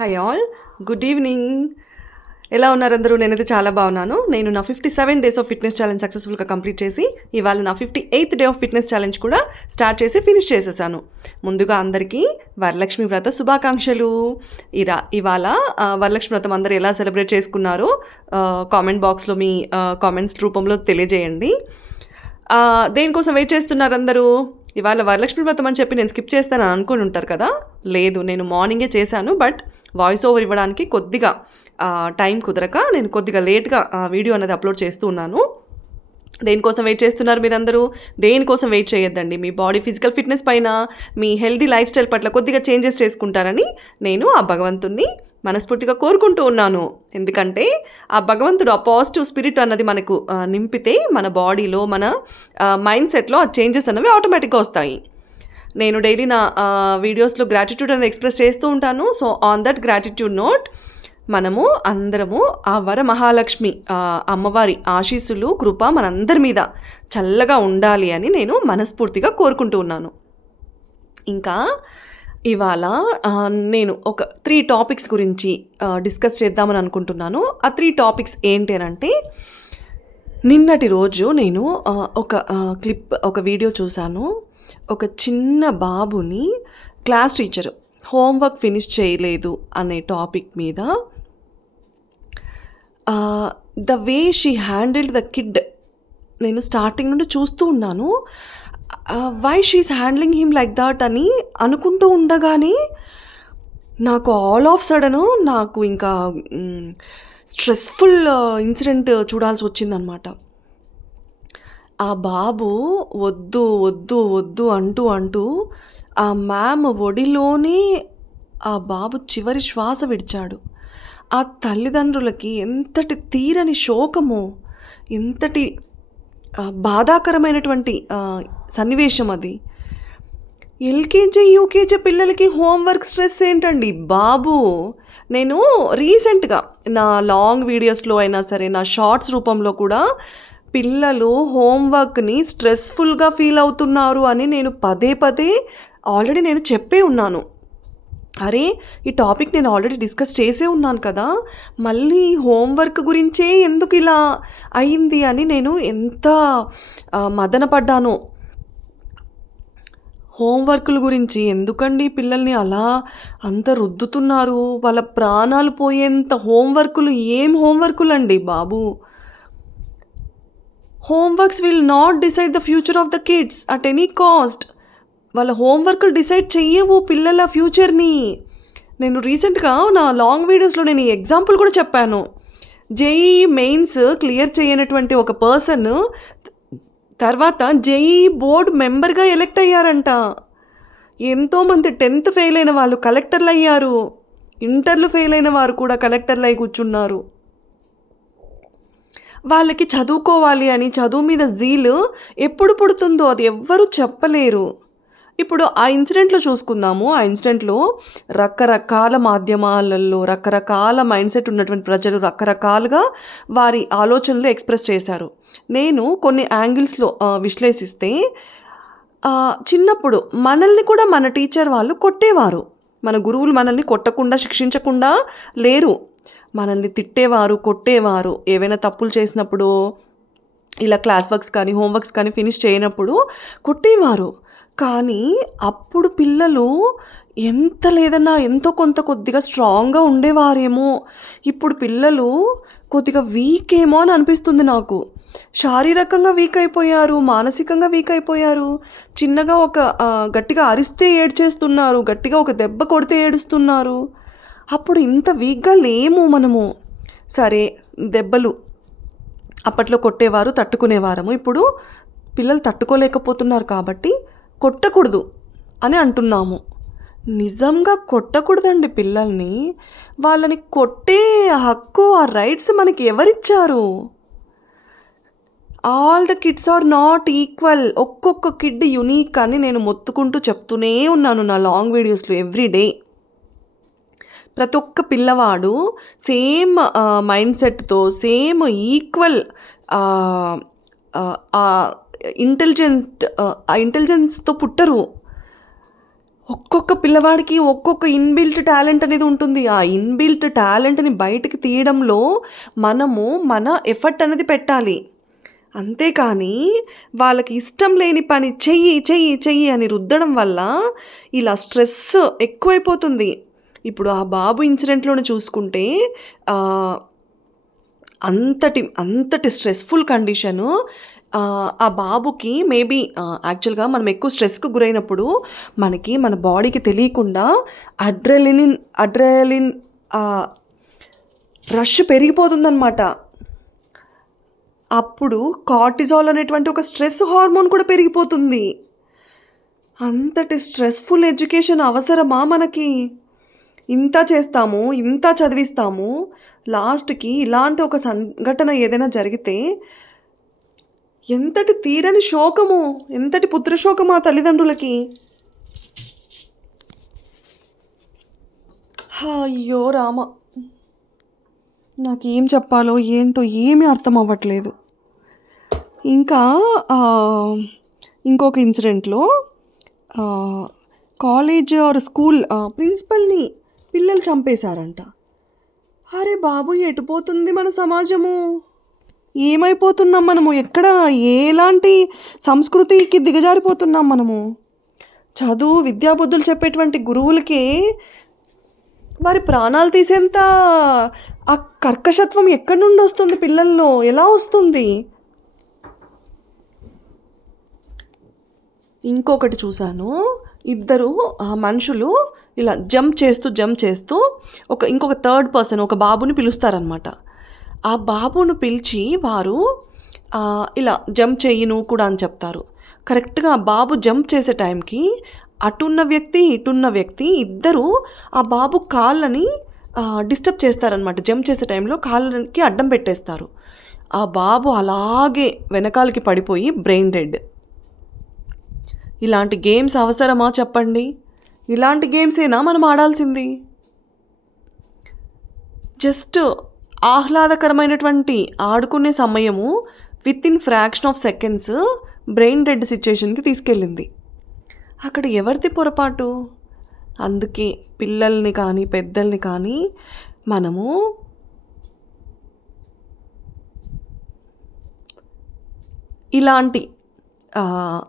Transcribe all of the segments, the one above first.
Hi all, good evening. ఎలా ఉన్నారు అందరూ? నేనైతే చాలా బాగున్నాను. నేను నా 57 డేస్ ఆఫ్ ఫిట్నెస్ ఛాలెంజ్ సక్సెస్ఫుల్గా కంప్లీట్ చేసి ఇవాళ నా 58th day of fitness challenge కూడా స్టార్ట్ చేసి ఫినిష్ చేసేసాను. ముందుగా అందరికీ వరలక్ష్మి వ్రత శుభాకాంక్షలు. ఇవాళ వరలక్ష్మి వ్రతం అందరూ ఎలా సెలబ్రేట్ చేసుకున్నారో కామెంట్ బాక్స్లో మీ కామెంట్స్ రూపంలో తెలియజేయండి. దేనికోసం వెయిట్ చేస్తున్నారు అందరూ? ఇవాళ వరలక్ష్మి వ్రతం అని చెప్పి నేను స్కిప్ చేస్తానని అనుకుని ఉంటారు కదా. లేదు, నేను మార్నింగే చేశాను, బట్ వాయిస్ ఓవర్ ఇవ్వడానికి కొద్దిగా టైం కుదరక నేను కొద్దిగా లేట్గా వీడియో అనేది అప్లోడ్ చేస్తూ ఉన్నాను. దేనికోసం వెయిట్ చేస్తున్నారు మీరందరూ? దేనికోసం వెయిట్ చేయొద్దండి. మీ బాడీ ఫిజికల్ ఫిట్నెస్ పైన, మీ హెల్దీ లైఫ్ స్టైల్ పట్ల కొద్దిగా చేంజెస్ చేసుకుంటారని నేను ఆ భగవంతుణ్ణి మనస్ఫూర్తిగా కోరుకుంటూ ఉన్నాను. ఎందుకంటే ఆ భగవంతుడు, ఆ పాజిటివ్ స్పిరిట్ అన్నది మనకు నింపితే మన బాడీలో, మన మైండ్ సెట్లో ఆ చేంజెస్ అనేవి ఆటోమేటిక్గా వస్తాయి. నేను డైలీ నా వీడియోస్లో గ్రాటిట్యూడ్ అనేది ఎక్స్ప్రెస్ చేస్తూ ఉంటాను. So on that gratitude note మనము అందరము ఆ వర మహాలక్ష్మి అమ్మవారి ఆశీస్సులు, కృప మనందరి మీద చల్లగా ఉండాలి అని నేను మనస్ఫూర్తిగా కోరుకుంటూ ఉన్నాను. ఇంకా ఇవాళ నేను ఒక 3 టాపిక్స్ గురించి డిస్కస్ చేద్దామని అనుకుంటున్నాను. ఆ 3 టాపిక్స్ ఏంటి అని అంటే, నిన్నటి రోజు నేను ఒక వీడియో చూశాను. ఒక చిన్న బాబుని క్లాస్ టీచర్ హోంవర్క్ ఫినిష్ చేయలేదు అనే టాపిక్ మీద the way she handled the kid, నేను స్టార్టింగ్ నుండి చూస్తూ ఉన్నాను. Why she's handling him like that అని అనుకుంటూ ఉండగానే నాకు ఆల్ ఆఫ్ సడన్ నాకు ఇంకా స్ట్రెస్ఫుల్ ఇన్సిడెంట్ చూడాల్సి వచ్చిందనమాట. ఆ బాబు వద్దు వద్దు వద్దు అంటూ ఆ మ్యామ్ ఒడిలోనే ఆ బాబు చివరి శ్వాస విడిచాడు. ఆ తల్లిదండ్రులకి ఎంతటి తీరని శోకము, ఎంతటి బాధాకరమైనటువంటి సన్నివేశం అది. ఎల్కేజీ యూకేజీ పిల్లలకి హోంవర్క్ స్ట్రెస్ ఏంటండి బాబు. నేను రీసెంట్గా నా లాంగ్ వీడియోస్లో అయినా సరే, నా షార్ట్స్ రూపంలో కూడా పిల్లలు హోంవర్క్ని స్ట్రెస్ఫుల్గా ఫీల్ అవుతున్నారు అని నేను పదే ఆల్రెడీ నేను చెప్పే ఉన్నాను. అరే, ఈ టాపిక్ నేను ఆల్రెడీ డిస్కస్ చేసే ఉన్నాను కదా, మళ్ళీ హోంవర్క్ గురించే ఎందుకు ఇలా అయింది అని నేను ఎంత మదన పడ్డానో. హోంవర్కుల గురించి ఎందుకండి పిల్లల్ని అలా అంత రుద్దుతున్నారు? వాళ్ళ ప్రాణాలు పోయేంత హోంవర్కులు ఏం హోంవర్కులు అండి బాబు. Homeworks will not decide the future of the kids at any cost. వాళ్ళ హోంవర్క్లు డిసైడ్ చెయ్యవు పిల్లల ఫ్యూచర్ని. నేను రీసెంట్గా నా లాంగ్ వీడియోస్లో నేను ఈ ఎగ్జాంపుల్ కూడా చెప్పాను. జేఈఈ మెయిన్స్ క్లియర్ చేయనటువంటి ఒక పర్సన్ తర్వాత జేఈఈ బోర్డ్ మెంబర్గా ఎలెక్ట్ అయ్యారంట. ఎంతోమంది 10th ఫెయిల్ అయిన వాళ్ళు కలెక్టర్లు అయ్యారు. ఇంటర్లు ఫెయిల్ అయిన వారు కూడా కలెక్టర్లు అయి కూర్చున్నారు. వాళ్ళకి చదువుకోవాలి అని, చదువు మీద జీల్ ఎప్పుడు పుడుతుందో అది ఎవ్వరూ చెప్పలేరు. ఇప్పుడు ఆ ఇన్సిడెంట్లో చూసుకుందాము. ఆ ఇన్సిడెంట్లో రకరకాల మాధ్యమాలలో రకరకాల మైండ్ సెట్ ఉన్నటువంటి ప్రజలు రకరకాలుగా వారి ఆలోచనలు ఎక్స్ప్రెస్ చేశారు. నేను కొన్ని యాంగిల్స్లో విశ్లేషిస్తే, చిన్నప్పుడు మనల్ని కూడా మన టీచర్ వాళ్ళు కొట్టేవారు. మన గురువులు మనల్ని కొట్టకుండా, శిక్షించకుండా లేరు. మనల్ని తిట్టేవారు, కొట్టేవారు. ఏవైనా తప్పులు చేసినప్పుడు, ఇలా క్లాస్ వర్క్స్ కానీ హోంవర్క్స్ కానీ ఫినిష్ చేయనప్పుడు కొట్టేవారు. కానీ అప్పుడు పిల్లలు ఎంత లేదన్నా ఎంతో కొద్దిగా స్ట్రాంగ్గా ఉండేవారేమో. ఇప్పుడు పిల్లలు కొద్దిగా వీక్ ఏమో అని అనిపిస్తుంది నాకు. శారీరకంగా వీక్ అయిపోయారు, మానసికంగా వీక్ అయిపోయారు. చిన్నగా గట్టిగా అరిస్తే ఏడ్చేస్తున్నారు, గట్టిగా ఒక దెబ్బ కొడితే ఏడుస్తున్నారు. అప్పుడు ఇంత వీక్గా లేము మనము. సరే, దెబ్బలు అప్పట్లో కొట్టేవారు, తట్టుకునేవారము. ఇప్పుడు పిల్లలు తట్టుకోలేకపోతున్నారు కాబట్టి కొట్టకూడదు అని అంటున్నాము. నిజంగా కొట్టకూడదండి పిల్లల్ని. వాళ్ళని కొట్టే హక్కు, ఆ రైట్స్ మనకి ఎవరిచ్చారు? All the kids are not equal. ఒక్కొక్క కిడ్ యునీక్ అని నేను మొత్తుకుంటూ చెప్తూనే ఉన్నాను నా లాంగ్ వీడియోస్లో ఎవ్రీడే. ప్రతి ఒక్క పిల్లవాడు సేమ్ మైండ్ సెట్తో, సేమ్ ఈక్వల్ ఇంటెలిజెన్స్తో పుట్టరు. ఒక్కొక్క పిల్లవాడికి ఒక్కొక్క ఇన్‌బిల్ట్ టాలెంట్ అనేది ఉంటుంది. ఆ ఇన్‌బిల్ట్ టాలెంట్‌ని బయటికి తీయడంలో మనము మన ఎఫర్ట్ అనేది పెట్టాలి. అంతేకానీ వాళ్ళకి ఇష్టం లేని పని చెయ్యి, చెయ్యి, చెయ్యి అని రుద్దడం వల్ల ఇలా స్ట్రెస్ ఎక్కువైపోతుంది. ఇప్పుడు ఆ బాబు ఇన్సిడెంట్‌లోనే చూసుకుంటే ఆహ్, అంతటి స్ట్రెస్‌ఫుల్ కండిషను. ఆ బాబుకి మేబీ యాక్చువల్‌గా మనం ఎక్కువ స్ట్రెస్‌కి గురైనప్పుడు మనకి మన బాడీకి తెలియకుండా అడ్రెలిన్ ఆహ్, రష్ పెరిగిపోతుందనమాట. అప్పుడు కార్టిజాల్ అనేటువంటి ఒక స్ట్రెస్ హార్మోన్ కూడా పెరిగిపోతుంది. అంతటి స్ట్రెస్‌ఫుల్ ఎడ్యుకేషన్ అవసరమా మనకి? ఇంత చేస్తాము, ఇంత చదివిస్తాము. లాస్ట్‌కి ఇలాంటి ఒక సంఘటన ఏదైనా జరిగితే ఎంతటి తీరని శోకము, ఎంతటి పుత్రశోకం ఆ తల్లిదండ్రులకి. అయ్యో రామ! నాకేం చెప్పాలో ఏంటో ఏమీ అర్థం అవ్వట్లేదు. ఇంకా ఇంకొక ఇన్సిడెంట్‌లో ఆహ్, కాలేజ్ ఆర్ స్కూల్ ప్రిన్సిపల్‌ని పిల్లలు చంపేశారంట. అరె బాబోయ్! ఎటు పోతుంది మన సమాజము? ఏమైపోతున్నాం మనము? ఎలాంటి సంస్కృతికి దిగజారిపోతున్నాం మనము? చదువు, విద్యాబుద్ధులు చెప్పేటువంటి గురువులకే వారి ప్రాణాలు తీసేంత ఆ కర్కశత్వం ఎక్కడి నుండొస్తుంది పిల్లల్లో? ఎలా వస్తుంది? ఇంకొకటి చూశాను. ఇద్దరు మనుషులు ఇలా జంప్ చేస్తూ ఇంకొక థర్డ్ పర్సన్ ఒక బాబుని పిలుస్తారనమాట. ఆ బాబును పిలిచి వారు ఇలా జంప్ చెయ్యి నువ్వు కూడా అని చెప్తారు. కరెక్ట్‌గా ఆ బాబు జంప్ చేసే టైంకి అటున్న వ్యక్తి, ఇటున్న వ్యక్తి ఇద్దరూ ఆ బాబు కాళ్ళని డిస్టర్బ్ చేస్తారనమాట. జంప్ చేసే టైంలో కాళ్ళకి అడ్డం పెట్టేస్తారు. ఆ బాబు అలాగే వెనకాలకి పడిపోయి బ్రెయిన్ డెడ్. ఇలాంటి గేమ్స్ అవసరమా చెప్పండి? ఇలాంటి గేమ్సేనా మనం ఆడాల్సింది? జస్ట్ ఆహ్లాదకరమైనటువంటి ఆడుకునే సమయము within fraction of seconds brain dead సిచ్యుయేషన్‌కి తీసుకెళ్ళింది. అక్కడ ఎవరిది పొరపాటు? అందుకే పిల్లల్ని కానీ, పెద్దల్ని కానీ మనము ఇలాంటి ఆహ్,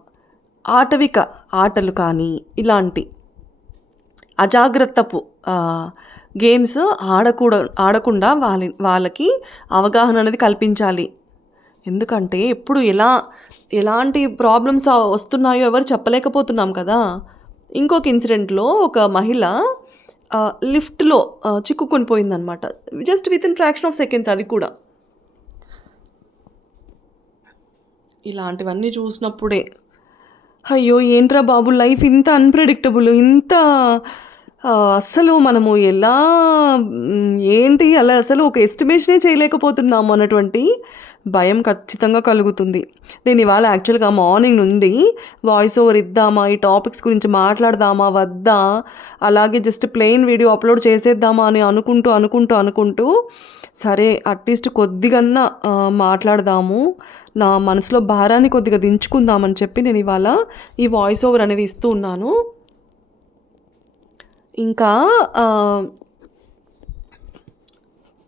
ఆటవిక ఆటలు కానీ, ఇలాంటి అజాగ్రత్తపు గేమ్స్ ఆడకుండా వాళ్ళకి అవగాహన అనేది కల్పించాలి. ఎందుకంటే ఎప్పుడు ఎలాంటి ప్రాబ్లమ్స్ వస్తున్నాయో ఎవరు చెప్పలేకపోతున్నాం కదా! ఇంకొక ఇన్సిడెంట్‌లో ఒక మహిళ లిఫ్ట్‌లో చిక్కుకొని పోయిందనమాట. Just within fraction of seconds అది కూడా. ఇలాంటివన్నీ చూసినప్పుడే అయ్యో! ఏంట్రా బాబు లైఫ్ ఇంత అన్‌ప్రెడిక్టబుల్ ఇంత అస్సలు మనము ఏంటి అలా అసలు ఒక ఎస్టిమేషనే చేయలేకపోతున్నాము అన్నటువంటి భయం ఖచ్చితంగా కలుగుతుంది. నేను ఇవాళ యాక్చువల్‌గా మార్నింగ్ నుండి వాయిస్ ఓవర్ ఇద్దామా? ఈ టాపిక్స్ గురించి మాట్లాడదామా? వద్దా? అలాగే జస్ట్ ప్లెయిన్ వీడియో అప్‌లోడ్ చేసేద్దామా అని అనుకుంటూ సరే అట్‌లీస్ట్ కొద్దిగన్నా మాట్లాడదాము. నా మనసులో భారాన్ని కొద్దిగా దించుకుందామని చెప్పి నేను ఇవాళ ఈ వాయిస్ ఓవర్ అనేది ఇస్తూ ఉన్నాను. ఇంకా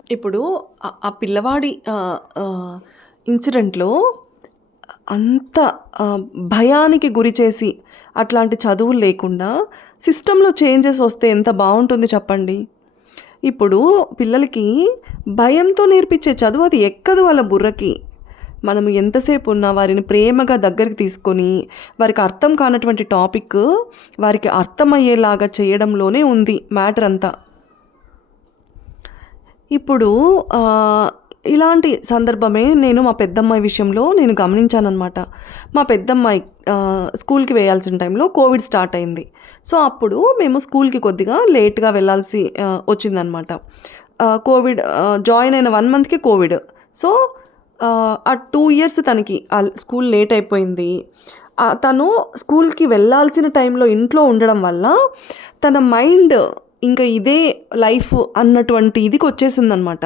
ఇప్పుడు ఆ పిల్లవాడి ఇన్సిడెంట్‌లో అంత భయానికి గురిచేసి అట్లాంటి చదువులు లేకుండా సిస్టమ్‌లో చేంజెస్ వస్తే ఎంత బావుంటుంది చెప్పండి. ఇప్పుడు పిల్లలకి భయంతో నేర్పించే చదువు అది ఎక్కదు వాళ్ళ బుర్రకి. మనము ఎంతసేపు ఉన్నా వారిని ప్రేమగా దగ్గరికి తీసుకొని వారికి అర్థం కానటువంటి టాపిక్ వారికి అర్థమయ్యేలాగా చేయడంలోనే ఉంది మ్యాటర్ అంతా. ఇప్పుడు ఇలాంటి సందర్భమే నేను మా పెద్దమ్మాయి విషయంలో నేను గమనించాననమాట. మా పెద్దమ్మాయి స్కూల్‌కి వేయాల్సిన టైంలో కోవిడ్ స్టార్ట్ అయింది. సో, అప్పుడు మేము స్కూల్‌కి కొద్దిగా లేట్‌గా వెళ్ళాల్సి వచ్చిందనమాట. కోవిడ్ జాయిన్ అయిన 1 మంత్‌కే కోవిడ్. సో, ఆ 2 ఇయర్స్ తనకి స్కూల్ లేట్ అయిపోయింది. తను స్కూల్‌కి వెళ్ళాల్సిన టైంలో ఇంట్లో ఉండడం వల్ల తన మైండ్ ఇంకా ఇదే లైఫ్ అన్నటువంటి ఇదికొచ్చేసిందనమాట.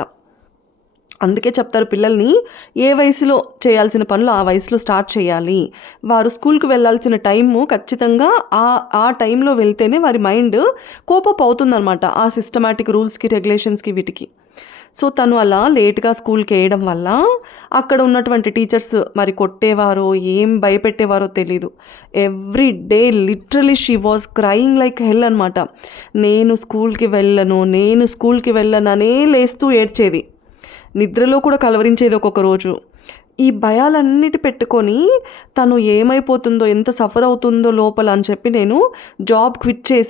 అందుకే చెప్తారు పిల్లల్ని ఏ వయసులో చేయాల్సిన పనులు ఆ వయసులో స్టార్ట్ చేయాలి. వారు స్కూల్‌కి వెళ్ళాల్సిన టైము ఖచ్చితంగా ఆ టైంలో వెళ్తేనే వారి మైండ్ కోపప్ అవుతుందనమాట. ఆ సిస్టమాటిక్ రూల్స్‌కి, రెగ్యులేషన్స్‌కి వీటికి. సో, తను అలా లేట్‌గా స్కూల్‌కెయడం వల్ల అక్కడ ఉన్నటువంటి టీచర్స్ మరి కొట్టేవారో, ఏం భయపెట్టేవారో తెలీదు. Every day literally she was crying like హెల్ అనమాట. నేను స్కూల్‌కి వెళ్ళననే లేస్తూ ఏడ్చేది. నిద్రలో కూడా కలవరించేది ఒక్కొక్క రోజు. ఈ భయాలన్నిటి పెట్టుకొని తను ఏమైపోతుందో, ఎంత సఫర్ అవుతుందో లోపల అని చెప్పి నేను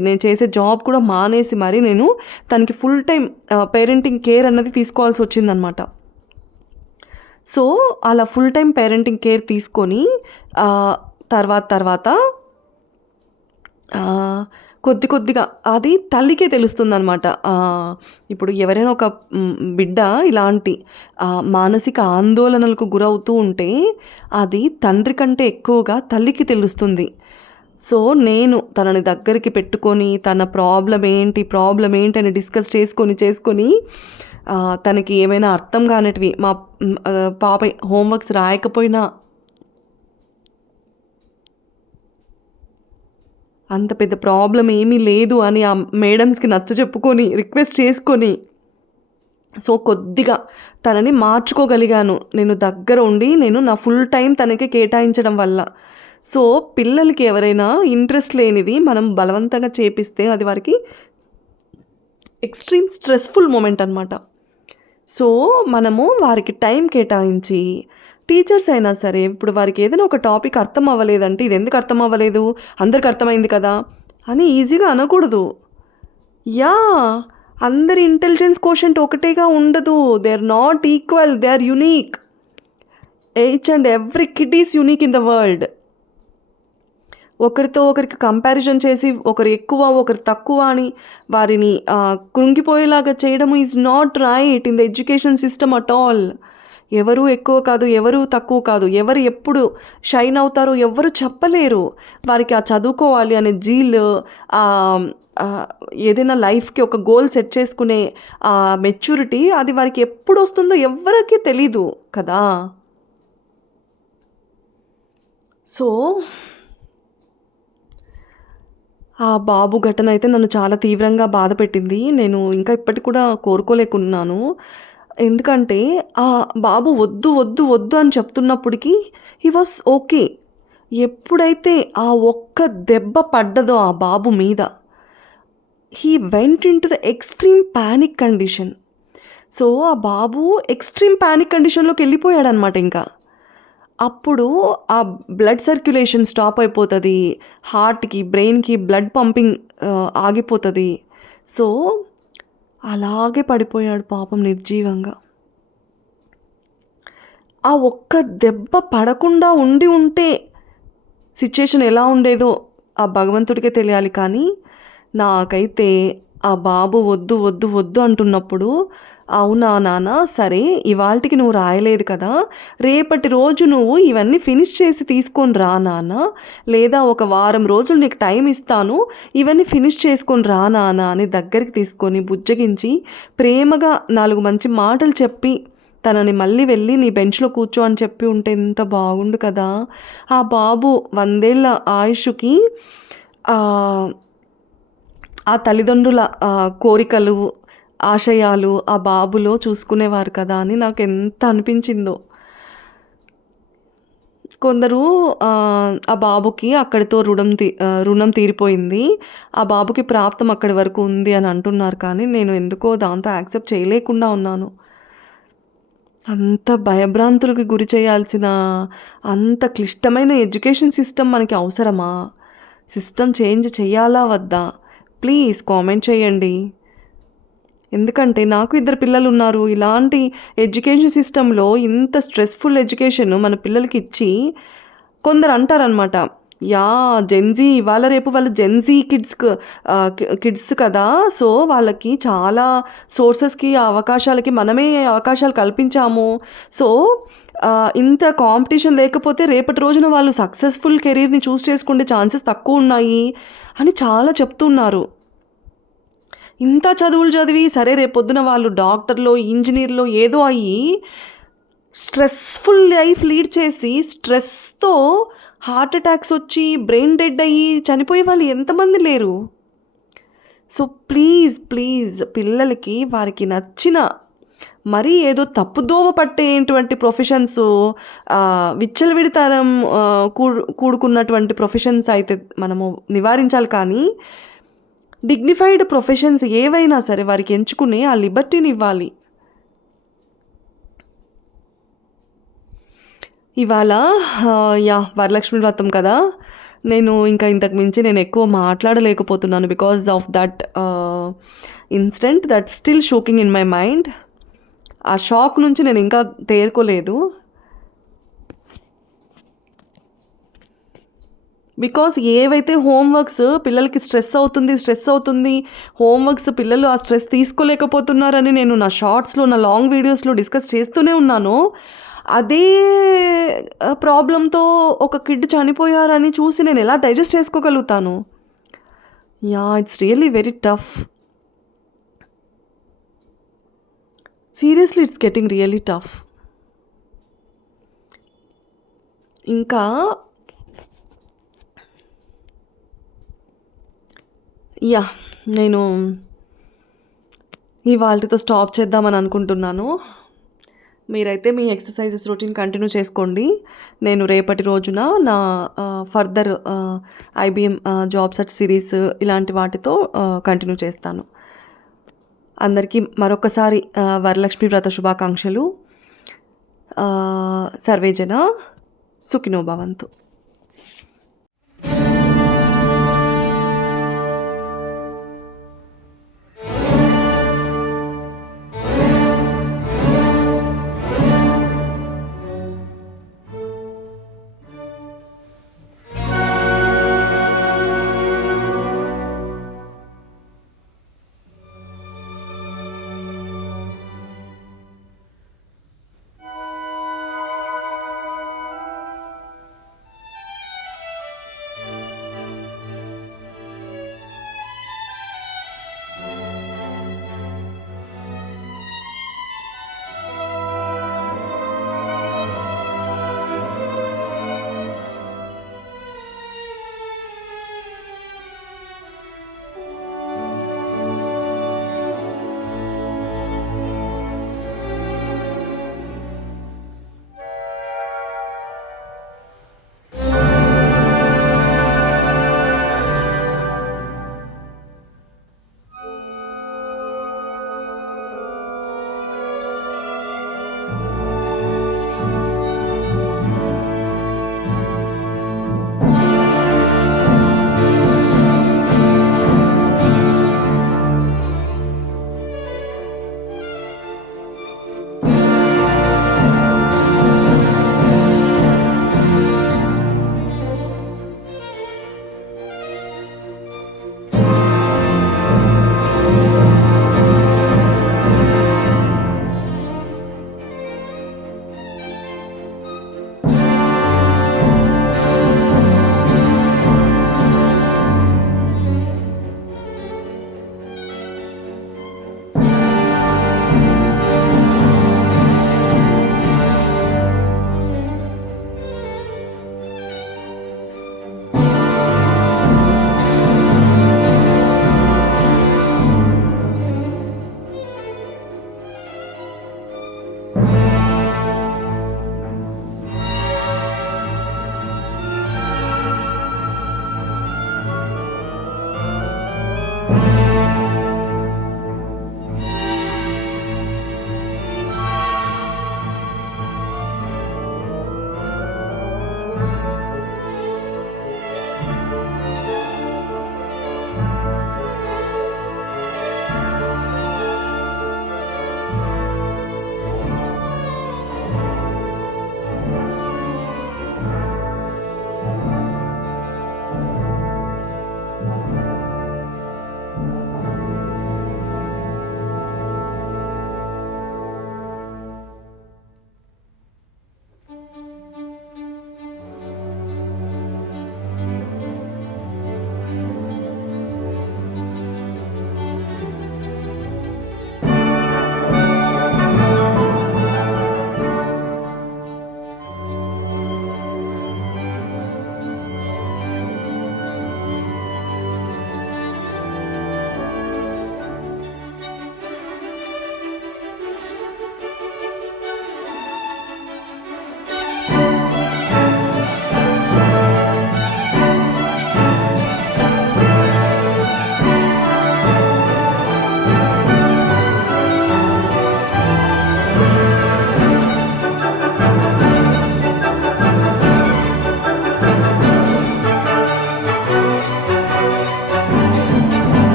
నేను చేసే జాబ్ కూడా మానేసి మరి నేను తనకి ఫుల్ టైమ్ పేరెంటింగ్ కేర్ అన్నది తీసుకోవాల్సి వచ్చిందనమాట. సో, అలా ఫుల్ టైమ్ పేరెంటింగ్ కేర్ తీసుకొని తర్వాత ఆహ్, కొద్దిగా అది తల్లికే తెలుస్తుందనమాట. ఇప్పుడు ఎవరైనా ఒక బిడ్డ ఇలాంటి మానసిక ఆందోళనలకు గురవుతూ ఉంటే, అది తండ్రి కంటే ఎక్కువగా తల్లికి తెలుస్తుంది. సో, నేను తనని దగ్గరికి పెట్టుకొని, తన ప్రాబ్లమ్ ఏంటి అని డిస్కస్ చేసుకొని తనకి ఏమైనా అర్థం కానిటివి పాప హోంవర్క్స్ రాయకపోయినా అంత పెద్ద ప్రాబ్లమ్ ఏమీ లేదు అని ఆ మేడమ్స్‌కి నచ్చజెప్పుకొని, రిక్వెస్ట్ చేసుకొని, సో, కొద్దిగా తనని మార్చుకోగలిగాను. నేను దగ్గర ఉండి, నేను నా ఫుల్ టైమ్ తనకి కేటాయించడం వల్ల. సో, పిల్లలకి ఎవరైనా ఇంట్రెస్ట్ లేనిది మనం బలవంతంగా చేపిస్తే అది వారికి ఎక్స్‌ట్రీమ్ స్ట్రెస్‌ఫుల్ మొమెంట్ అనమాట. సో, మనము వారికి టైం కేటాయించి, టీచర్స్ అయినా సరే, ఇప్పుడు వారికి ఏదైనా ఒక టాపిక్ అర్థం అవ్వలేదంటే, ఇదెందుకు అర్థం అవ్వలేదు? అందరికి అర్థమైంది కదా! అని ఈజీగా అనకూడదు. యాహ్! అందరి ఇంటెలిజెన్స్ కోషెంట్ ఒకటేగా ఉండదు. They are not equal. They are unique. Each and every kid is unique in the world. ఒకరితో ఒకరికి కంపారిజన్ చేసి ఒకరు ఎక్కువ, ఒకరు తక్కువ అని వారిని కృంగిపోయేలాగా చేయడం is not right in the education system at all. ఎవరు ఎక్కువ కాదు, ఎవరు తక్కువ కాదు, ఎవరు ఎప్పుడు షైన్ అవుతారో ఎవ్వరు చెప్పలేరు. వారికి ఆ చదువుకోవాలి అనే జీల్, ఏదైనా లైఫ్‌కి ఒక గోల్ సెట్ చేసుకునే మెచ్యూరిటీ అది వారికి ఎప్పుడు వస్తుందో ఎవ్వరికీ తెలీదు కదా! సో, ఆ బాబు ఘటన అయితే నన్ను చాలా తీవ్రంగా బాధపెట్టింది. నేను ఇంకా ఇప్పటికి కూడా కోరుకోలేకున్నాను. ఎందుకంటే ఆ బాబు వద్దు, వద్దు, వద్దు అని చెప్తున్నప్పటికి హి వాస్ ఓకే. ఎప్పుడైతే ఆ ఒక్క దెబ్బ పడ్డదో ఆ బాబు మీద, హి vent into the extreme panic condition. So, ఆ బాబు ఎక్స్‌ట్రీమ్ పానిక్ కండిషన్‌లోకెళ్ళిపోయాడనమాట ఇంకా. అప్పుడు ఆ బ్లడ్ సర్క్యులేషన్ స్టాప్ అయిపోతది. హార్ట్‌కి, బ్రెయిన్‌కి బ్లడ్ పంపింగ్ ఆగిపోతది. సో, అలాగే పడిపోయాడు పాపం నిర్జీవంగా. ఆ ఒక్క దెబ్బ పడకుండా ఉంటే సిట్యుయేషన్ ఎలా ఉండేదో ఆ భగవంతుడికే తెలియాలి కానీ, నాకైతే ఆ బాబు వద్దు, వద్దు, వద్దు అంటున్నప్పుడు, అవునా నాన్న, సరే ఇవాల్టికి నువ్వు రాయలేదు కదా! రేపటి రోజు నువ్వు ఇవన్నీ ఫినిష్ చేసి తీసుకొని రా నాన్న. లేదా ఒక వారం రోజులు నీకు టైం ఇస్తాను. ఇవన్నీ ఫినిష్ చేసుకొని రా నాన్న అని దగ్గరికి తీసుకొని బుజ్జగించి, ప్రేమగా 4 మంచి మాటలు చెప్పి, తనని మళ్ళీ వెళ్ళి నీ బెంచ్‌లో కూర్చో అని చెప్పి ఉంటే ఎంత బాగుండు కదా! ఆ బాబు 100 ఏళ్ల ఆయుష్‌కి ఆహ్, ఆ తల్లిదండ్రుల కోరికలు, ఆశయాలు ఆ బాబులో చూసుకునేవారు కదా అని నాకెంత అనిపించిందో. కొందరు ఆ బాబుకి అక్కడితో రుణం తీరిపోయింది. ఆ బాబుకి ప్రాప్తం అక్కడి వరకు ఉంది అని అంటున్నారు కానీ, నేను ఎందుకో దాంతో యాక్సెప్ట్ చేయలేకుండా ఉన్నాను. అంత భయభ్రాంతులకి గురి చేయాల్సిన, అంత క్లిష్టమైన ఎడ్యుకేషన్ సిస్టమ్ మనకి అవసరమా? సిస్టమ్ చేంజ్ చేయాలా వద్దా? ప్లీజ్ కామెంట్ చేయండి. ఎందుకంటే నాకు 2 పిల్లలున్నారు. ఇలాంటి ఎడ్యుకేషన్ సిస్టమ్‌లో ఇంత స్ట్రెస్‌ఫుల్ ఎడ్యుకేషన్ మన పిల్లలకిచ్చి కొందరు అంటారనమాట. జెన్‌జీ ఇవాళ రేపు వాళ్ళు జెన్‌జీ కిడ్స్ కదా! సో, వాళ్ళకి చాలా సోర్సెస్‌కి, అవకాశాలకి మనమే అవకాశాలు కల్పించాము. సో, ఇంత కాంపిటీషన్ లేకపోతే రేపటి రోజున వాళ్ళు సక్సెస్‌ఫుల్ కెరీర్‌ని చేసుకునే ఛాన్సెస్ తక్కువున్నాయి అని చాలా చెప్తున్నారు. ఇంత చదువులు చదివి సరే రేపొద్దున వాళ్ళు డాక్టర్‌లో, ఇంజినీర్‌లో ఏదో అయ్యి స్ట్రెస్‌ఫుల్ లైఫ్ లీడ్ చేసి స్ట్రెస్‌తో హార్ట్ అటాక్స్ వచ్చి బ్రెయిన్ డెడ్ అయ్యి చనిపోయే వాళ్ళు ఎంతమంది లేరు? సో, ప్లీజ్ పిల్లలకి వారికి నచ్చిన మరీ ఏదో తప్పుదోవ పట్టేటువంటి ప్రొఫెషన్స్ విచ్చలవిడితనం కూడుకున్నటువంటి ప్రొఫెషన్స్ అయితే మనము నివారించాలి కానీ, డిగ్నిఫైడ్ ప్రొఫెషన్స్ ఏవైనా సరే వారికి ఎంచుకునే ఆ లిబర్టీని ఇవ్వాలి. ఇవాళ వరలక్ష్మి వ్రతం కదా! నేను ఇంకా ఇంతకు మించి నేను ఎక్కువ మాట్లాడలేకపోతున్నాను. Because of that incident that still shocking in my mind. ఆ షాక్ నుంచి నేను ఇంకా తేరుకోలేదు. బికాస్ ఏవైతే హోంవర్క్స్ పిల్లలకి స్ట్రెస్ అవుతుంది, హోంవర్క్స్ పిల్లలు ఆ స్ట్రెస్ తీసుకోలేకపోతున్నారని నేను నా షార్ట్స్‌లో, నా లాంగ్ వీడియోస్‌లో డిస్కస్ చేస్తూనే ఉన్నాను. అదే ప్రాబ్లమ్‌తో ఒక కిడ్ చనిపోయారని చూసి నేను ఎలా డైజెస్ట్ చేసుకోగలుగుతాను? It's really very tough. Seriously it's getting really tough. ఇంకా నేను ఇవాల్టితో స్టాప్ చేద్దామని అనుకుంటున్నాను. మీరైతే మీ ఎక్సర్సైజెస్ రొటీన్ కంటిన్యూ చేసుకోండి. నేను రేపటి రోజున నా further IBM job search series ఇలాంటి వాటితో కంటిన్యూ చేస్తాను. అందరికీ మరొకసారి వరలక్ష్మి వ్రత శుభాకాంక్షలు. సర్వేజన సుఖినో భవంతు.